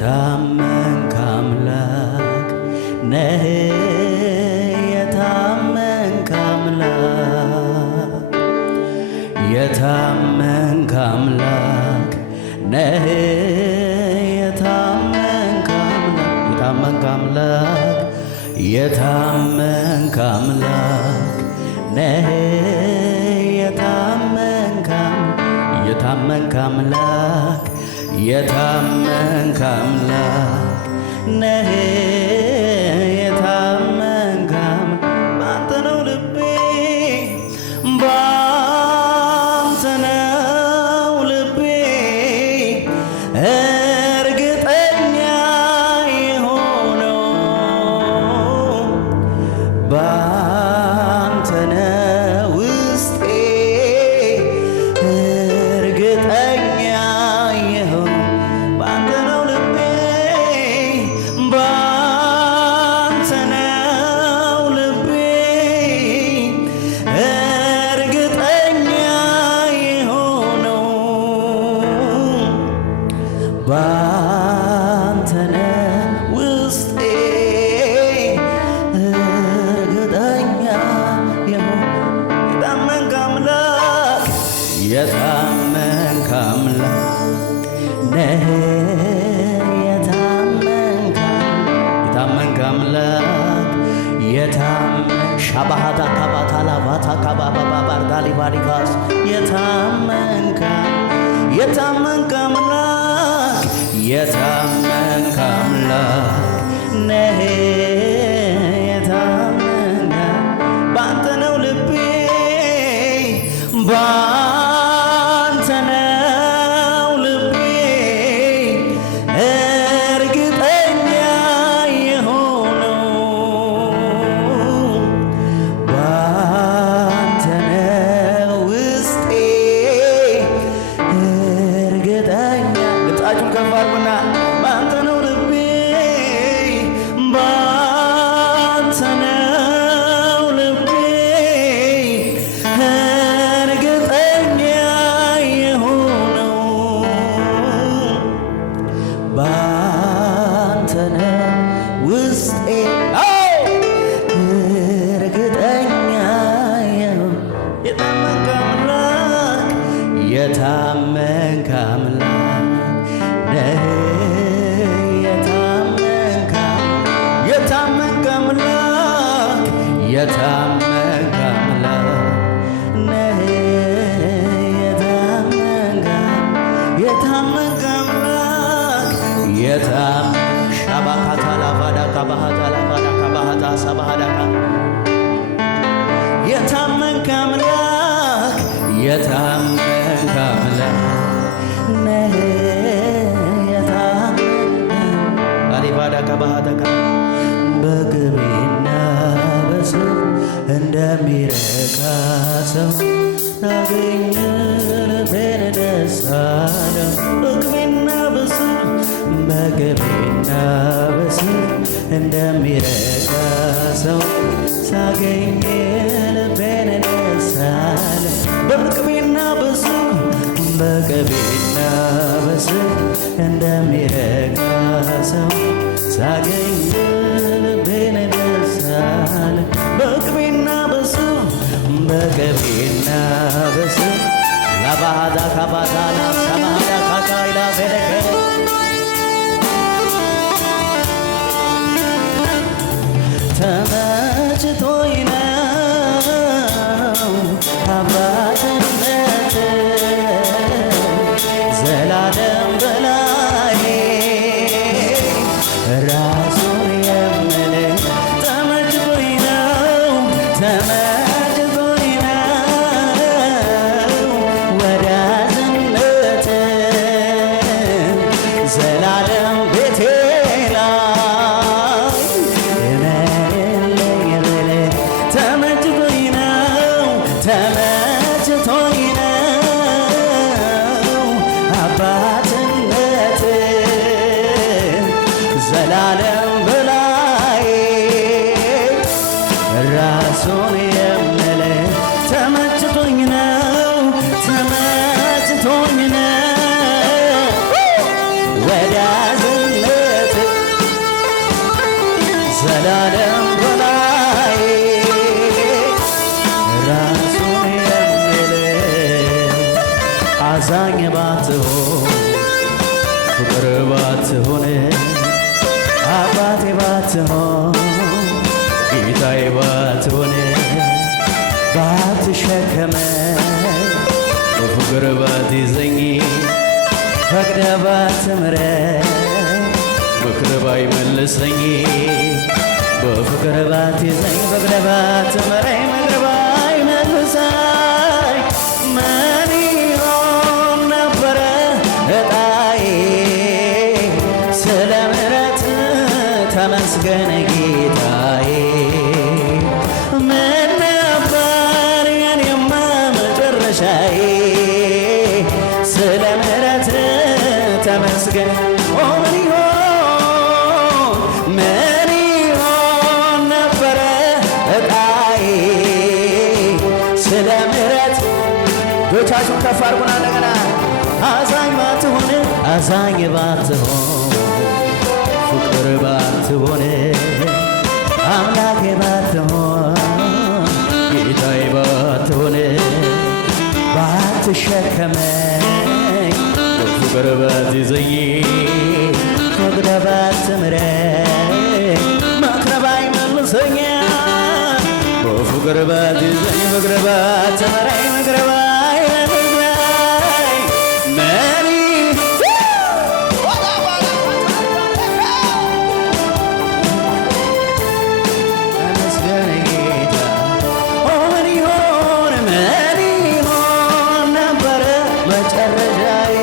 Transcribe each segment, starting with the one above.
የታመንክ አምላክ ነህ የታመንክ አምላክ የታመንክ አምላክ ነህ የታመንክ አምላክ የታመንክ አምላክ ነህ የታመንክ አምላክ የታመንክ አምላክ ነህ የታመንክ ባንተ ነው ልቤ ባንተ ነው ልቤ እርግጠኛ የሆነው ባንተ ነው ውስጤ እርግጠኛ የሆነው ባንተ ነው ልቤ ባንተ ነው ልቤ እርግጠኛ የሆነው ባንተ ነው ውስጤ እርግጠኛ የሆነው የታመንክ አምላክ ነህ የታመንክ አምላክ ሻባሃዳ ካባታላ ባታ ካባባባ ባርዳሊ ባሪካስ የታመንክ አምላክ የታመንክ አምላክ ነህ የታመንክ ባንተ ነው ልቤ ባንተ ነው ልቤ እርግጠኛ የሆነው ባንተ ነው ውስጤ እርግጠኛ ልጣችሁን ከፍ አድርጉና ባንተ ነው ልቤ ባንተ ነው ልቤ እርግጠኛ የሆነው ባንተ ነው ውስጤ እርግጠኛ የታመንክ አምላክ ነህ የታመንክ አምላክ የታመንክ አምላክ ነህ የታመንክ አምላክ ሻባካታ ላፋዳ ካባሃታ ላፋዳ ካባሃታ ሰባሃዳካ የታመንክ አምላክ የታመንክ አምላክ ነህ አሊባዳ ካባሃዳካ በግቤና በስብ እንደሚረካ ሰው ሳገኝ ልቤን ደስ አለው በግቤና በስብ እንደሚረካ ሰው ሳገኝ ልቤን ደስ አለው በቅቤና በስብ እንደሚረካ ሰው ሳገኝ ልቤን ደስ አለው በቅቤና በስብ ላባሃዳ ካባታና ሰማሃዳ ካካይላ ፌደከ ተመችቶኝ ነው አባትነት ዘላለም በላይ ራሱን ዘላለም በላይ ራሱን የሚል አዛኝ ባትሆን ፍቅር ባትሆን አባቴ ባትሆን ጌታዬ ባትሆን ባትሸከመኝ በፍቅር ባትይዘኝ ፈቅደህ ባትምረኝ ምክር ባይመልሰኝ በፍቅር ባትይዘኝ ፈቅደህ ባትምረኝ ምክር ባይመልሰኝ ምን ይሆን ነበረ ዕጣዬ? ስለ ምሕረት ተመስገን ጌታዬ። ምን ነበር የኔማ መጨረሻዬ? ስለ ምሕረት ተመስገን። ምን ይሆን ነበረ ዕጣዬ? ስለ ምሕረት እጆቻችሁን ከፍ አድርጉና እንደገና አዛኝ ባትሆን አዛኝ ባትሆን ፍቅር ባትሆን አምላኬ ባትሆን ጌታዬ ባትሆን ባትሸከመኝ በፍቅር ባትይዘኝ ፈቅደህ ባትምረኝ ምክርህ ባይመልሰኝ በፍቅር ባትይዘኝ ፈቅደህ ባትምረኝ ምክርህ ባይመልሰኝ ምን ተመስገን ጌታ። ምን ይሆን ነበረ መጨረሻዬ?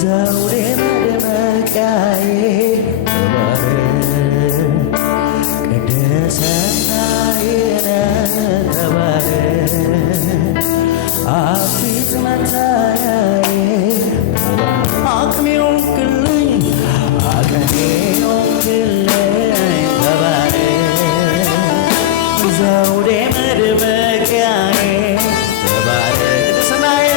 ዘውዴ መድመቂያዬ ተባረክ ቅድስናዬ ተባረክ አፊት መታያዬ አቅሜ ሆንክልኝ ተባረክ ዘውዴ መድመቂያዬ ተባረክ ቅድስናዬ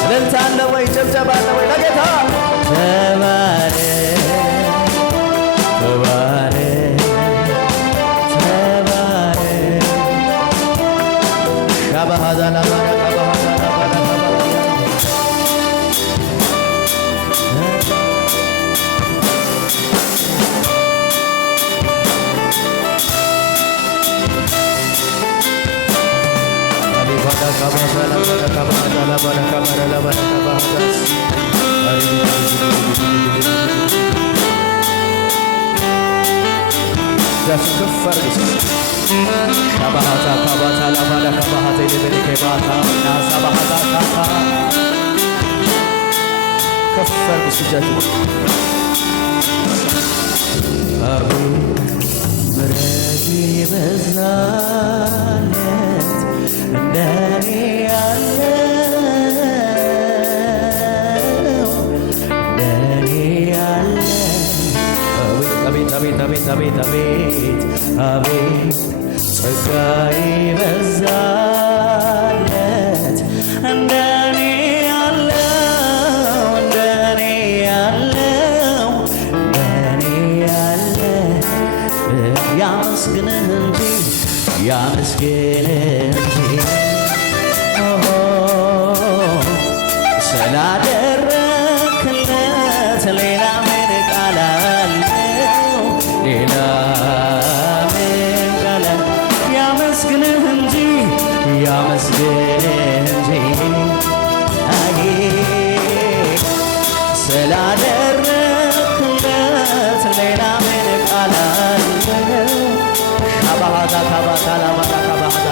እልልታ አለ ወይ? ጭብጨባ አለ ወይ? ለጌታ ምሕረት የበዛለት እንደኔ ያለው እንደኔ ያለ አቤት አቤት አቤት አቤት አቤት አቤት ጸጋ የበዛለት እንደኔ ያለው እንደኔ ያለው እንደኔ ያለ ያመስግንህ እንጂ ያመስግንህ እንጂ ስላደረክለት ሌላ ምን ቃል አለው? ሌላ ምን ቃል ያመስግንህ እንጂ ያመስግንህ እንጂ ስላደረክለት ሌላ ምን ቃል አለው? ሻባሃዳ ካባታላ ባላካባሃዳ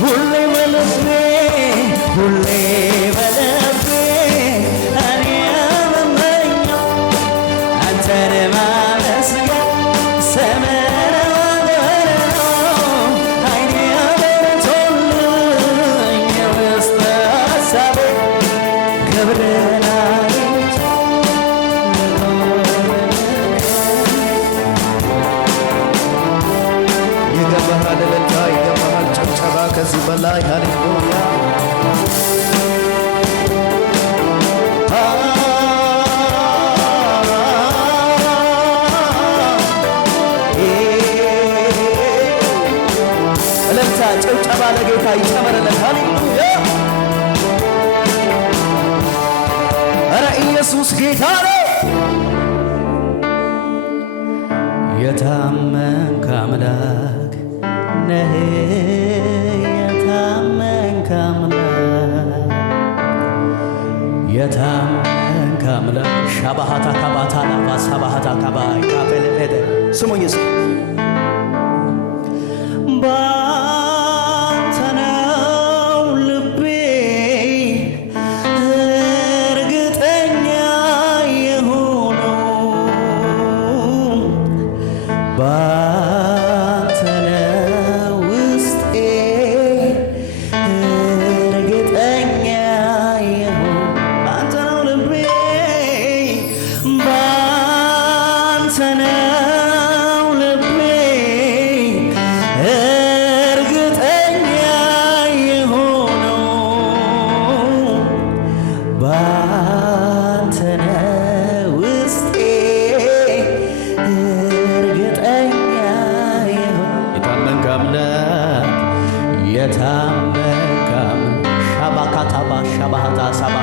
ሁሌ በልቤ ሁሌ በልቤ እኔ የምመኘው አንተ ክብርን ማመስገን ስምህን ማክበር ነው። ዓይኔ አብርቶልኝ የውስጥ ሐሳቤ ክብርን አይቼ ይገባሃል እልልታ ይገባሃል ጭብጨባ ከዚህ በላይ ሃሌሉያ እልልታ ጭብጨባ ለጌታ ይጨመርለት ሃሌሉያ ኧረ ኢየሱስ ጌታ ነው የታመንክ አምላክ ነህ የታመንክ አምላክ የታመንክ አምላክ ሻባሃታ ካባታ ናፋ ሳባሃታ ካባይ ካፈለፈደ ስሙኝ ባንተ ነው ልቤ እርግጠኛ የሆነው ባንተ ነው ውስጤ እርግጠኛ የሆነው ባንተ ነው ልቤ ባንተ ነው ልቤ እርግጠኛ የሆነው ባንተ ነው ውስጤ እርግጠኛ የሆነው የታመንክ አምላክ የታመንክ አምላክ ሻባካታባ ሻባሃታ ሳባ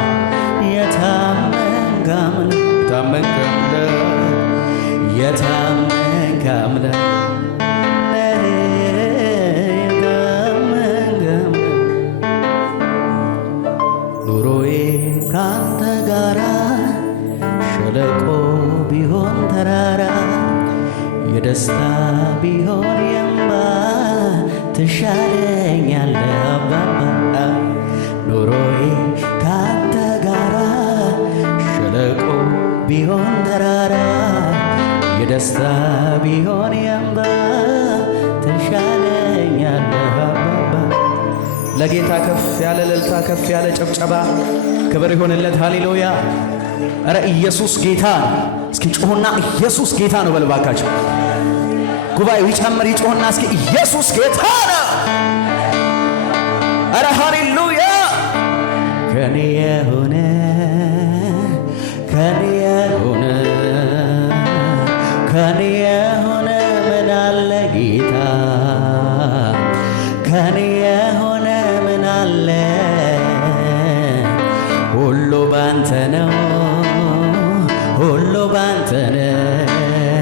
የታመንክ አምላክ የታመንክ አምላክ ኑሮዬ ካንተ ጋራ ሸለቆ ቢሆን ተራራ የደስታ ቢሆን የእንባ ትሻለኛለህ አባባ ኑሮዬ ካንተ ጋራ ሸለቆ ቢሆን ተራራ የደስታ ቢሆን የእንባ ትሻለኛለህ አባባ ለጌታ ከፍ ያለ እልልታ ከፍ ያለ ጭብጨባ ክብር ይሆንለት ሃሌሉያ ኧረ ኢየሱስ ጌታ ነው እስኪ ጮኹና ኢየሱስ ጌታ ነው በልባካችሁ ጉባኤው ይጨምር ይጮኽና እስኪ ኢየሱስ ጌታ ነው ኧረ ሃሌሉያ ከኔ የሆነ ከኔ የሆነ ከኔ የሆነ ምን አለ ጌታ ከኔ